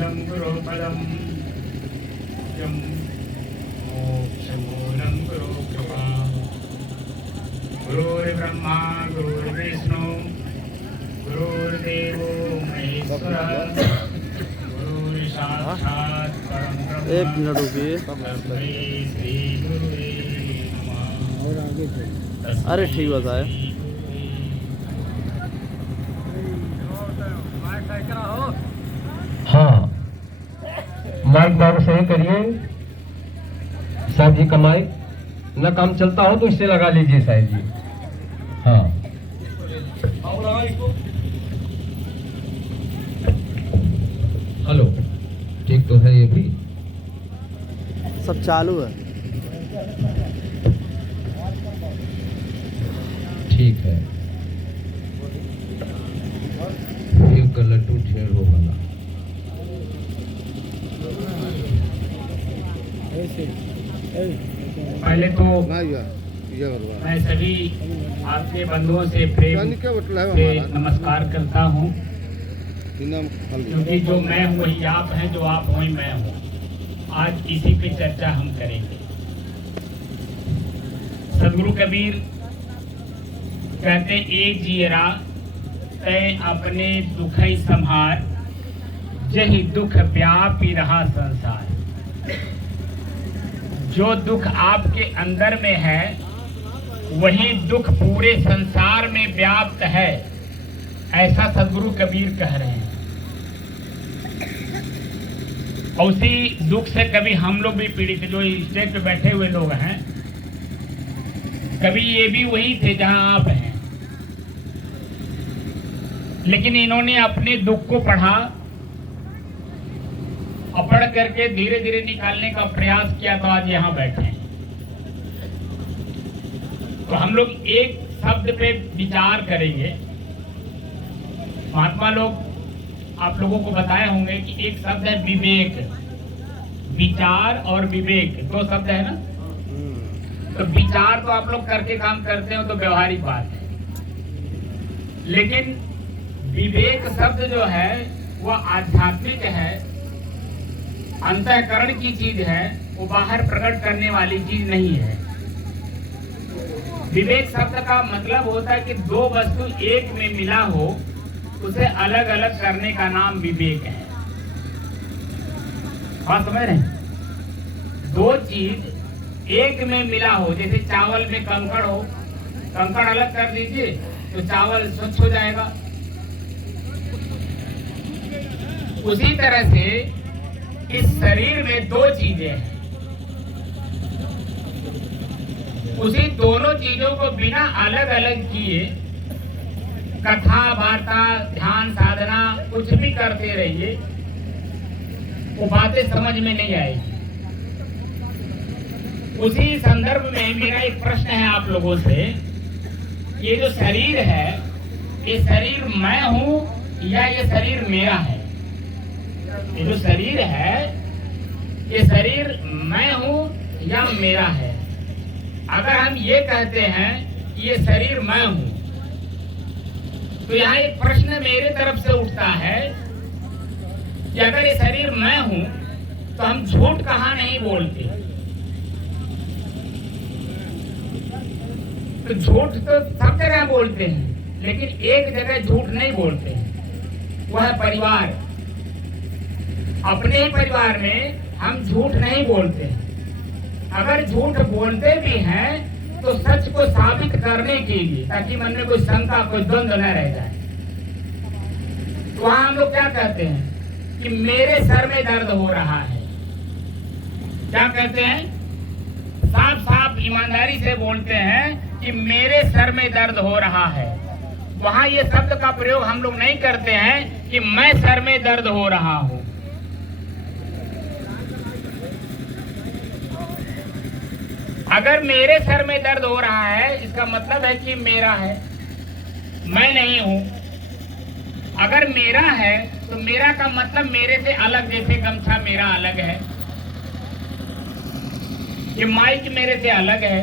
मूलं गुरुपदं यं मोक्षमूलं गुरुकृपा गुरुर्ब्रह्मा गुरुर्विष्णु गुरुर्देवो महेश्वरः गुरुर्साक्षात् परं ब्रह्म। एक मिनट रुकिए। तस्मै श्री गुरुवे नमः। अरे ठीक बताए। हाँ, माइक बाबू सही करिए। साहब जी का माइक न काम चलता हो तो इससे लगा लीजिए साहब जी। हाँ, हेलो, ठीक तो है ये भी? सब चालू है। ठीक है। एक का लड्डू ढेर होगा ना। पहले तो मैं सभी आपके बंधुओं से प्रेम से नमस्कार करता हूँ, क्योंकि जो मैं हूँ वही आप हैं, जो आप हो वही मैं हूँ। आज इसी पे चर्चा हम करेंगे। सदगुरु कबीर कहते ए जियरा तय अपने दुख ही संहार, जही दुख व्यापी रहा संसार। जो दुख आपके अंदर में है वही दुख पूरे संसार में व्याप्त है, ऐसा सदगुरु कबीर कह रहे हैं। और उसी दुख से कभी हम लोग भी पीड़ित, जो स्टेज पे बैठे हुए लोग हैं, कभी ये भी वही थे जहां आप हैं, लेकिन इन्होंने अपने दुख को पढ़ा और पढ़ करके धीरे धीरे निकालने का प्रयास किया, तो आज यहाँ बैठे हैं। तो हम लोग एक शब्द पे विचार करेंगे। महात्मा लोग आप लोगों को बताए होंगे कि एक शब्द है विवेक। विचार और विवेक दो शब्द है ना। तो विचार तो आप लोग करके काम करते हो तो व्यवहारिक बात है, लेकिन विवेक शब्द जो है वह आध्यात्मिक है, अंतःकरण की चीज है, वो बाहर प्रकट करने वाली चीज नहीं है। विवेक शब्द का मतलब होता है कि दो वस्तु एक में मिला हो, उसे अलग अलग करने का नाम विवेक है। बात समझ रहे हैं? दो चीज एक में मिला हो, जैसे चावल में कंकड़ हो, कंकड़ अलग कर दीजिए तो चावल स्वच्छ हो जाएगा। उसी तरह से इस शरीर में दो चीजें हैं, उसी दोनों चीजों को बिना अलग अलग किए कथा वार्ता ध्यान साधना कुछ भी करते रहिए, वो बातें समझ में नहीं आएगी। उसी संदर्भ में मेरा एक प्रश्न है आप लोगों से, ये जो शरीर है, ये शरीर मैं हूं या ये शरीर मेरा है? ये जो शरीर है, ये शरीर मैं हूं या मेरा है? अगर हम ये कहते हैं कि ये शरीर मैं हूं, तो यहाँ एक प्रश्न मेरे तरफ से उठता है कि अगर ये शरीर मैं हूं तो हम झूठ कहाँ नहीं बोलते? तो झूठ तो सब जगह बोलते हैं, लेकिन एक जगह झूठ नहीं बोलते हैं, वह है परिवार। अपने ही परिवार में हम झूठ नहीं बोलते हैं। अगर झूठ बोलते भी हैं तो सच को साबित करने के लिए, ताकि मन में कोई शंका कोई द्वंद्व न रह जाए। तो वहां हम लोग क्या कहते हैं कि मेरे सर में दर्द हो रहा है। क्या कहते हैं? साफ साफ ईमानदारी से बोलते हैं कि मेरे सर में दर्द हो रहा है। वहां ये शब्द का प्रयोग हम लोग नहीं करते हैं कि मैं सर में दर्द हो रहा हूं। अगर मेरे सर में दर्द हो रहा है, इसका मतलब है कि मेरा है, मैं नहीं हूं। अगर मेरा है तो मेरा का मतलब मेरे से अलग, जैसे गमछा मेरा अलग है, ये माइक मेरे से अलग है।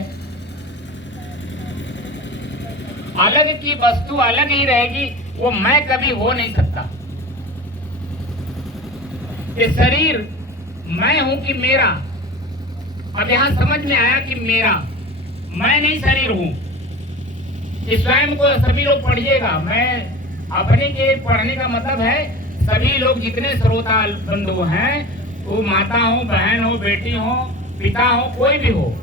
अलग की वस्तु अलग ही रहेगी, वो मैं कभी हो नहीं सकता। कि शरीर मैं हूं कि मेरा। अब यहां समझ में आया कि मेरा, मैं नहीं शरीर हूं। इस स्वयं को सभी लोग पढ़िएगा। मैं अपने के पढ़ने का मतलब है सभी लोग जितने श्रोता बंधु हैं, वो माता हो, बहन हो, बेटी हो, पिता हो, कोई भी हो,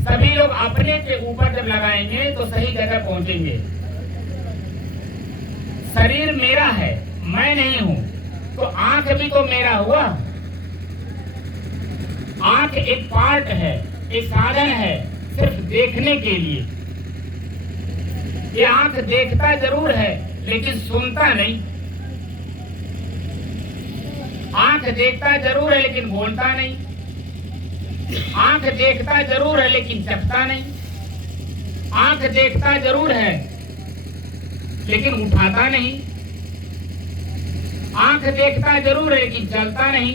सभी लोग अपने के ऊपर जब लगाएंगे तो सही जगह पहुंचेंगे। शरीर मेरा है, मैं नहीं हूं, तो आंख भी तो मेरा हुआ। आंख एक पार्ट है, एक साधन है सिर्फ देखने के लिए। ये आंख देखता जरूर है लेकिन सुनता नहीं। आंख देखता जरूर है लेकिन बोलता नहीं। आंख देखता जरूर है लेकिन चखता नहीं। आंख देखता जरूर है लेकिन उठाता नहीं। आंख देखता जरूर है लेकिन चलता नहीं।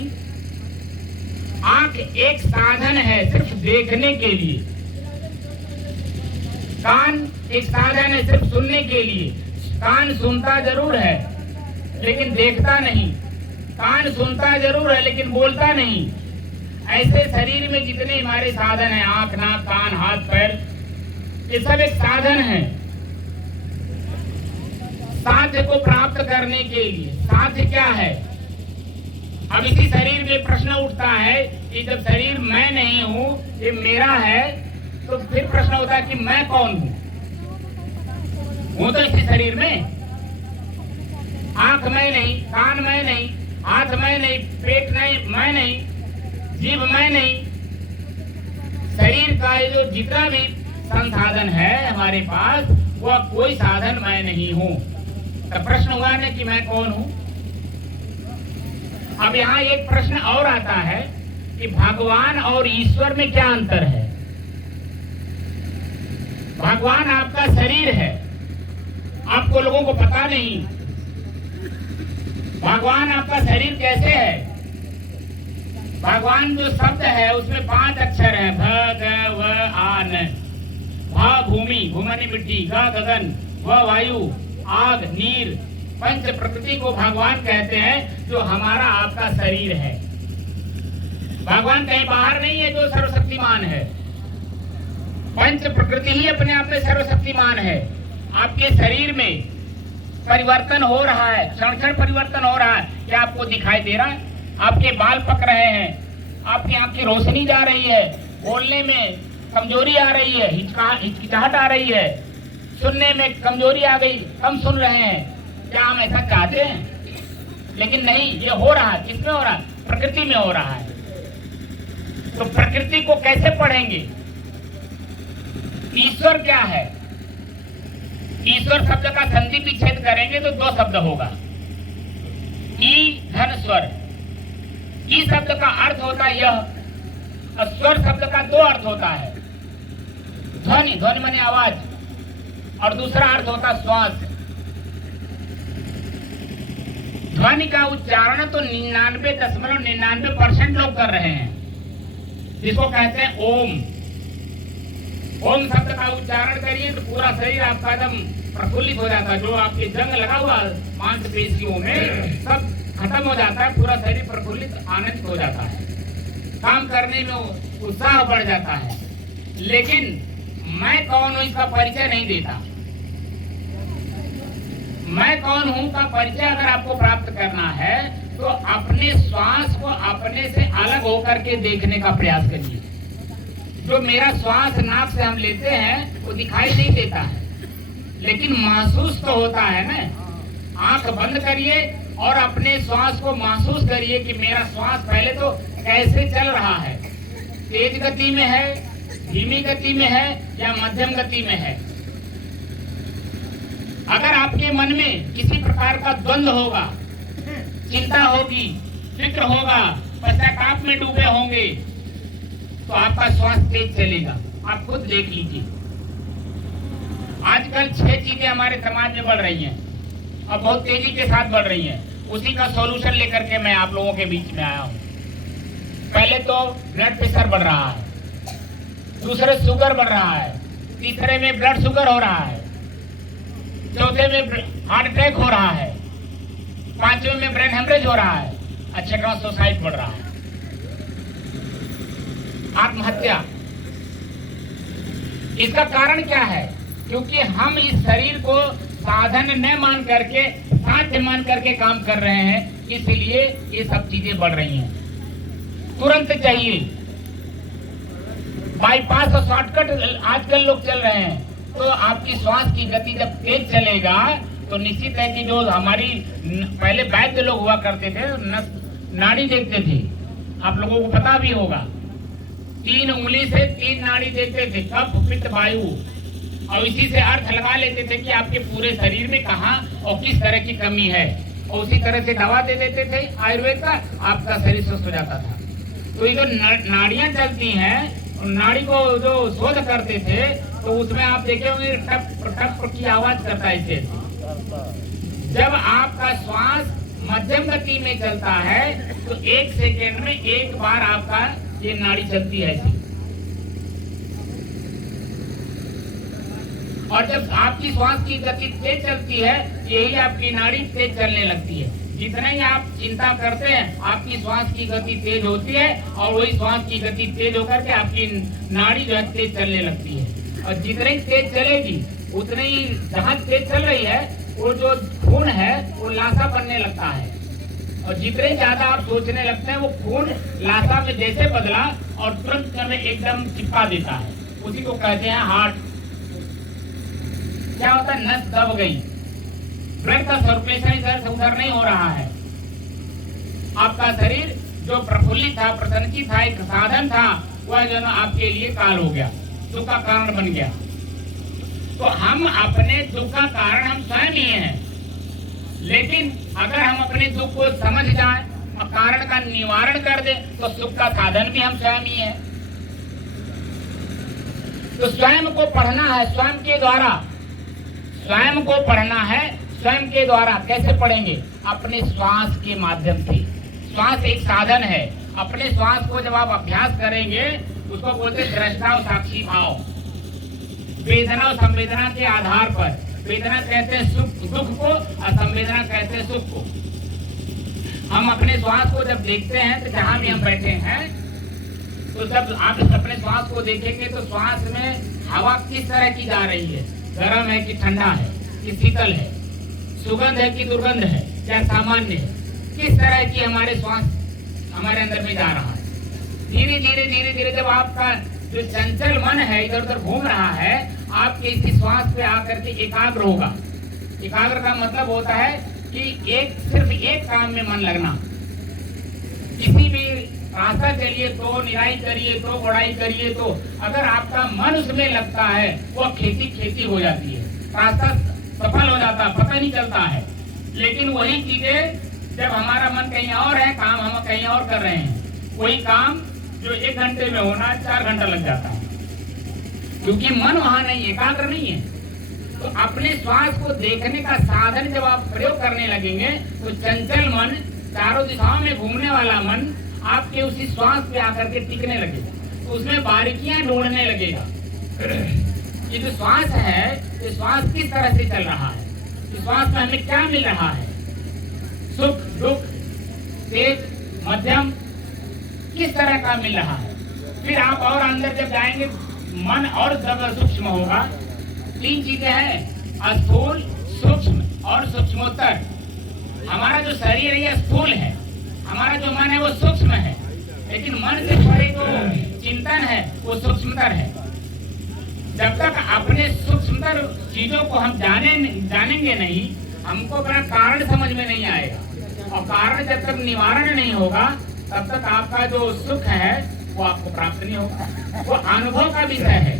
आंख एक साधन है सिर्फ देखने के लिए। कान एक साधन है सिर्फ सुनने के लिए। कान सुनता जरूर है लेकिन देखता नहीं। कान सुनता जरूर है लेकिन बोलता नहीं। ऐसे शरीर में जितने हमारे साधन हैं, आंख, नाक, कान, हाथ, पैर, ये सब एक साधन है साध्य को प्राप्त करने के लिए। साध्य क्या है? अब इसी शरीर में प्रश्न उठता है कि जब शरीर मैं नहीं हूं, ये मेरा है, तो फिर प्रश्न होता है कि मैं कौन हूं? हूं तो इसी शरीर में। आंख मैं नहीं, कान मैं नहीं, हाथ मैं नहीं, पेट नहीं, मैं नहीं, जीभ मैं नहीं। शरीर का ये जो जितना भी संसाधन है हमारे पास, वह कोई साधन मैं नहीं हूं। तो प्रश्न हुआ ना कि मैं कौन हूं। अब यहाँ एक प्रश्न और आता है कि भगवान और ईश्वर में क्या अंतर है। भगवान आपका शरीर है, आपको लोगों को पता नहीं। भगवान आपका शरीर कैसे है? भगवान जो शब्द है उसमें 5 अक्षर है, भगवान। भ भूमि, भूमि मिट्टी, ग गगन, व वायु, आग, नीर, पंच प्रकृति को भगवान कहते हैं, जो हमारा आपका शरीर है। भगवान कहीं बाहर नहीं है जो सर्वशक्तिमान है। पंच प्रकृति ही अपने आप में सर्वशक्तिमान है। आपके शरीर में परिवर्तन हो रहा है, क्षण क्षण परिवर्तन हो रहा है। क्या आपको दिखाई दे रहा है? आपके बाल पक रहे हैं, आपकी आंख की रोशनी जा रही है, बोलने में कमजोरी आ रही है, हिचकिचाहट आ रही है, सुनने में कमजोरी आ गई, कम सुन रहे हैं। क्या हम ऐसा चाहते हैं? लेकिन नहीं, ये हो रहा है। किसमें हो रहा है? प्रकृति में हो रहा है। तो प्रकृति को कैसे पढ़ेंगे? ईश्वर क्या है? ईश्वर शब्द का संधि विच्छेद करेंगे तो 2 शब्द होगा, ई धन स्वर। ई शब्द का अर्थ होता है यह, और स्वर शब्द का 2 अर्थ होता है। ध्वनि, ध्वनि माने आवाज, और दूसरा अर्थ होता है श्वास। ध्वनि का उच्चारण तो 99.99% लोग कर रहे हैं, जिसको कहते हैं ओम। ओम शब्द का उच्चारण करिए तो पूरा शरीर आपका एकदम प्रफुल्लित हो जाता है। जो आपके जंग लगा हुआ मांसपेशियों में सब खत्म हो जाता है, पूरा शरीर प्रफुल्लित, आनंदित हो जाता है, काम करने में उत्साह बढ़ जाता है। लेकिन मैं कौन हूं इसका परिचय नहीं देता। मैं कौन हूं का परिचय अगर आपको प्राप्त करना है तो अपने श्वास को अपने से अलग होकर के देखने का प्रयास करिए। जो मेरा श्वास नाक से हम लेते हैं वो दिखाई नहीं देता है, लेकिन महसूस तो होता है ना। आंख बंद करिए और अपने श्वास को महसूस करिए कि मेरा श्वास पहले तो कैसे चल रहा है, तेज गति में है, धीमी गति में है या मध्यम गति में है। अगर आपके मन में किसी प्रकार का द्वंद्व होगा, चिंता होगी, फिक्र होगा, पश्चाताप में डूबे होंगे, तो आपका श्वास तेज चलेगा। आप खुद देख लीजिए। आजकल 6 चीजें हमारे समाज में बढ़ रही हैं और बहुत तेजी के साथ बढ़ रही हैं। उसी का सॉल्यूशन लेकर के मैं आप लोगों के बीच में आया हूँ। पहले तो ब्लड प्रेशर बढ़ रहा है, दूसरे शुगर बढ़ रहा है, तीसरे में ब्लड शुगर हो रहा है, चौथे में हार्ट अटैक हो रहा है, 5वें में ब्रेन हेमरेज हो रहा है, अच्छे क्रम सुसाइड बढ़ रहा है, आत्महत्या। इसका कारण क्या है? क्योंकि हम इस शरीर को साधन न मान करके, साध्य मान करके काम कर रहे हैं, इसलिए ये सब चीजें बढ़ रही हैं। तुरंत चाहिए, बाईपास और शॉर्टकट आजकल लोग चल रहे हैं। तो आपकी श्वास की गति जब तेज चलेगा तो निश्चित है कि जो हमारी पहले वैद्य लोग हुआ करते थे, नाड़ी देखते थे, आप लोगों को पता भी होगा, 3 उंगली से 3 नाड़ी देखते थे, कफ पित्त वायु, और इसी से अर्थ लगा लेते थे कि आपके पूरे शरीर में कहाँ और किस तरह की कमी है, और उसी तरह से दवा दे देते थे आयुर्वेद का, आपका शरीर स्वस्थ हो जाता था। तो ये जो नाड़ियां चलती हैं, नाड़ी को जो शोध करते थे, तो उसमें आप देखे होंगे टप टप की आवाज करता है इसे। जब आपका श्वास मध्यम गति में चलता है तो 1 सेकेंड में 1 बार आपका ये नाड़ी चलती है ऐसी। और जब आपकी श्वास की गति तेज चलती है, यही आपकी नाड़ी तेज चलने लगती है। जितना ही आप चिंता करते हैं, आपकी श्वास की गति तेज होती है, और वही श्वास की गति तेज होकर के आपकी नाड़ी जो है तेज चलने लगती है। और जितनी ही तेज चलेगी, उतनी ही जहाँ तेज चल रही है, वो जो खून है वो लाशा बनने लगता है, और जितने ज्यादा आप सोचने लगते हैं, वो खून लाशा में जैसे बदला और तुरंत में एकदम चिपका देता है। उसी को कहते हैं हार्ट। क्या होता है? नस दब गई, ब्लड का सर्कुलेशन इधर से उधर नहीं हो रहा है। आपका शरीर जो प्रफुल्लित था, प्रसन्नचित था, एक साधन था, वह जो है आपके लिए काल हो गया, दुख का कारण बन गया। तो हम अपने दुख का कारण हम स्वयं ही हैं, लेकिन अगर हम अपने दुख को समझ जाएं और कारण का निवारण कर दें, तो सुख का साधन भी हम स्वयं ही हैं। तो स्वयं को पढ़ना है, स्वयं के द्वारा, स्वयं को पढ़ना है स्वयं के द्वारा। कैसे पढ़ेंगे? अपने श्वास के माध्यम से। श्वास एक साधन है। अपने श्वास को जब आप अभ्यास करेंगे, उसको बोलते दृष्टा और साक्षी भाव। वेदना और संवेदना के आधार पर, वेदना कहते हैं दुख को, और संवेदना कहते हैं सुख को। हम अपने श्वास को जब देखते हैं, तो जहां भी हम बैठे हैं, तो जब आप अपने श्वास को देखेंगे तो श्वास में हवा किस तरह की जा रही है, गर्म है कि ठंडा है कि शीतल है, सुगंध है कि दुर्गंध है, क्या सामान्य है, किस तरह की हमारे श्वास हमारे अंदर में जा रहा है। धीरे धीरे धीरे धीरे जब आपका जो चंचल मन है इधर उधर घूम रहा है, आपके इसी श्वास पे आकर के एकाग्र होगा। एकाग्र का मतलब होता है कि सिर्फ एक काम में मन लगना। किसी भी रास्ता चलिए तो, निराई करिए तो, गुड़ाई करिए तो, अगर आपका मन उसमें लगता है, वो खेती हो जाती है, रास्ता सफल हो जाता है, पता नहीं चलता है। लेकिन वही चीजें जब हमारा मन कहीं और है, काम हम कहीं और कर रहे हैं, वही काम जो 1 घंटे में होना 4 घंटा लग जाता है, क्योंकि मन वहां नहीं, एकाग्र नहीं है। तो अपने श्वास को देखने का साधन जब आप प्रयोग करने लगेंगे, तो चंचल मन, चारों दिशाओं में घूमने वाला मन आपके उसी श्वास पे आकर के टिकने लगेगा, तो उसमें बारीकियां ढूंढने लगेगा। ये जो श्वास है, ये श्वास किस तरह से चल रहा है, इस श्वास में हमें क्या मिल रहा है, सुख दुख, तेज मध्यम, किस तरह का मिल रहा है। फिर आप और अंदर जब जाएंगे, मन और ज्यादा सूक्ष्म होगा। 3 चीजें हैं, स्थूल, सूक्ष्म और सूक्ष्मोत्तर। हमारा जो शरीर है ये स्थूल है, हमारा जो मन है वो सूक्ष्म है, लेकिन मन से परे जो चिंतन है वो सूक्ष्मतर है। जब तक अपने सूक्ष्मतर चीजों को हम जानेंगे नहीं, हमको अपना कारण समझ में नहीं आएगा, और कारण जब तक निवारण नहीं होगा, तब तक आपका जो सुख है वो आपको प्राप्त नहीं होगा। वो अनुभव का विषय है,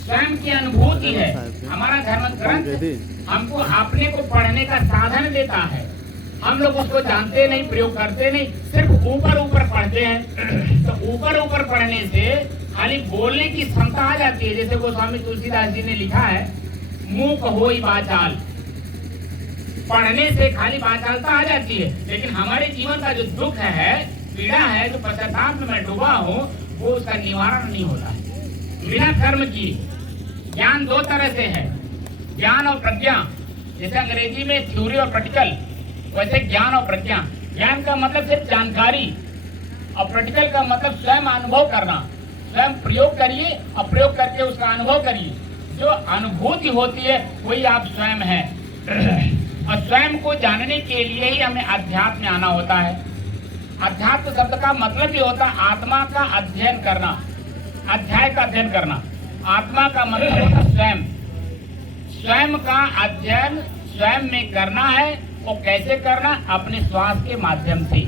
स्वयं की अनुभूति है। हमारा धर्म ग्रंथ हमको अपने को पढ़ने का साधन देता है। हम लोग उसको जानते नहीं, प्रयोग करते नहीं, सिर्फ ऊपर ऊपर पढ़ते हैं। तो ऊपर ऊपर पढ़ने से खाली बोलने की क्षमता आ जाती है। जैसे गोस्वामी तुलसीदास जी ने लिखा है, मूक होई वाचाल। पढ़ने से खाली वाचालता आ जाती है, लेकिन हमारे जीवन का जो दुख है, पीड़ा है, जो पश्चाताप में डूबा हो, वो उसका निवारण नहीं होता है बिना कर्म की। ज्ञान 2 तरह से है, ज्ञान और प्रज्ञा। जैसे अंग्रेजी में थ्योरी और प्रैक्टिकल, वैसे ज्ञान और प्रज्ञा। ज्ञान का मतलब सिर्फ जानकारी, और प्रैक्टिकल का मतलब स्वयं अनुभव करना। स्वयं प्रयोग करिए और प्रयोग करके उसका अनुभव करिए। जो अनुभूति होती है वही आप स्वयं हैं। और स्वयं को जानने के लिए ही हमें अध्यात्म में आना होता है। अध्यात्म शब्द का मतलब भी होता है आत्मा का अध्ययन करना, अध्याय का अध्ययन करना। आत्मा का मतलब होता है स्वयं। स्वयं का अध्ययन स्वयं में करना है। वो कैसे करना? अपने श्वास के माध्यम से।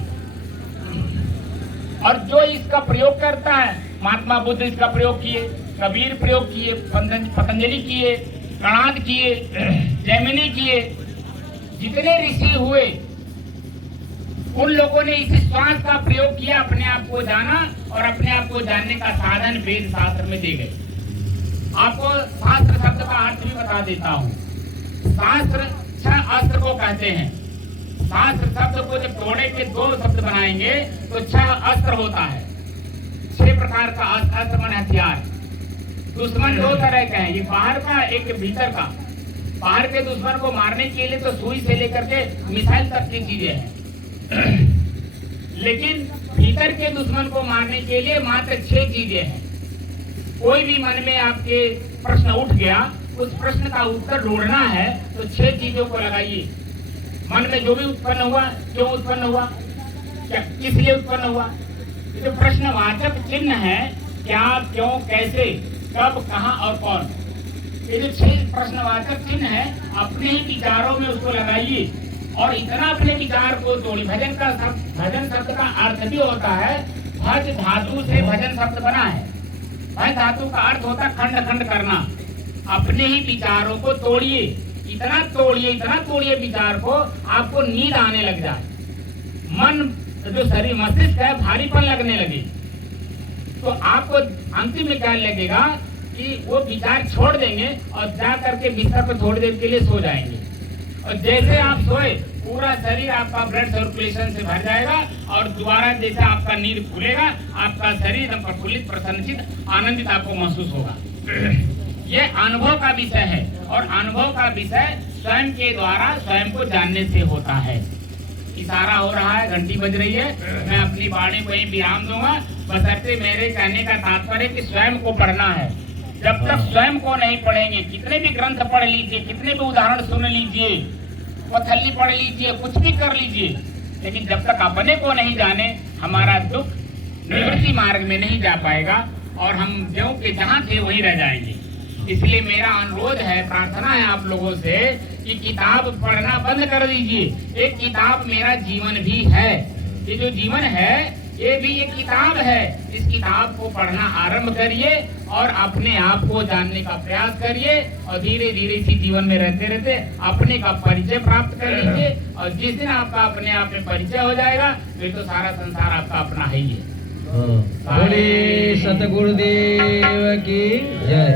और जो इसका प्रयोग करता है, महात्मा बुद्ध इसका प्रयोग किए, कबीर प्रयोग किए, पतंजलि किए, कणाद किए, जैमिनी किए, जितने ऋषि हुए उन लोगों ने इसी श्वास का प्रयोग किया, अपने आप को जाना और अपने आप को जानने का साधन वेद शास्त्र में दे गए। आपको शास्त्र शब्द का अर्थ भी बता देता हूँ। शास्त्र 6 अस्त्र को कहते हैं। शास्त्र शब्द को जब तोड़े के 2 शब्द बनाएंगे तो 6 अस्त्र होता है। 6 प्रकार का अस्त्र माने हथियार। दुश्मन 2 तरह के हैं, एक बाहर का एक भीतर का। बाहर के दुश्मन को मारने के लिए तो सुई से लेकर के मिसाइल तक की चीजें हैं। लेकिन भीतर के दुश्मन को मारने के लिए मात्र 6 चीजें हैं। कोई भी मन में आपके प्रश्न उठ गया, उस प्रश्न का उत्तर ढूंढना है तो 6 चीजों को लगाइए। मन में जो भी उत्पन्न हुआ, क्यों उत्पन्न हुआ, क्या किस लिए उत्पन्न हुआ, ये जो प्रश्नवाचक चिन्ह है, क्या, क्यों, कैसे, कब, कहां और कौन, ये जो 6 प्रश्नवाचक चिन्ह है, अपने ही विचारों में उसको लगाइए और इतना अपने विचार को तोड़िए। भजन शब्द का अर्थ भी होता है, भज धातु से भजन शब्द बना है। भज धातु का अर्थ होता है खंड खंड करना। अपने ही विचारों को तोड़िए, इतना तोड़िए विचार को, आपको नींद आने लग जाए। मन जो शरीर मस्तिष्क है भारीपन लगने लगे तो आपको अंतिम में क्या लगेगा कि वो विचार छोड़ देंगे और जा करके बिस्तर पर थोड़ी देर के लिए सो जाएंगे। और जैसे आप सोए पूरा शरीर आपका ब्लड सर्कुलेशन से भर जाएगा और दोबारा जैसे आपका नींद खुलेगा, आपका शरीर एकदम प्रफुल्लित, प्रसन्नचित, आनंदित आपको महसूस होगा। ये अनुभव का विषय है और अनुभव का विषय स्वयं के द्वारा स्वयं को जानने से होता है। इशारा हो रहा है, घंटी बज रही है, मैं अपनी वाणी को ही विराम दूंगा। बशर्ते मेरे कहने का तात्पर्य कि स्वयं को पढ़ना है। जब तक स्वयं को नहीं पढ़ेंगे, कितने भी ग्रंथ पढ़ लीजिए, कितने भी उदाहरण सुन लीजिए, पथल्ली पढ़ लीजिए, कुछ भी कर लीजिए, लेकिन जब तक अपने को नहीं जाने हमारा दुख निवृत्ति मार्ग में नहीं जा पाएगा और हम ज्यों के जहाँ थे वहीं रह जाएंगे। इसलिए मेरा अनुरोध है, प्रार्थना है आप लोगों से कि किताब पढ़ना बंद कर दीजिए। एक किताब मेरा जीवन भी है। ये जो जीवन है ये भी एक किताब है। इस किताब को पढ़ना आरंभ करिए और अपने आप को जानने का प्रयास करिए और धीरे धीरे इसी जीवन में रहते रहते अपने का परिचय प्राप्त कर लीजिए। और जिस दिन आपका अपने आप में परिचय हो जाएगा फिर तो सारा संसार आपका अपना ही है। बोले सतगुरुदेव की जय।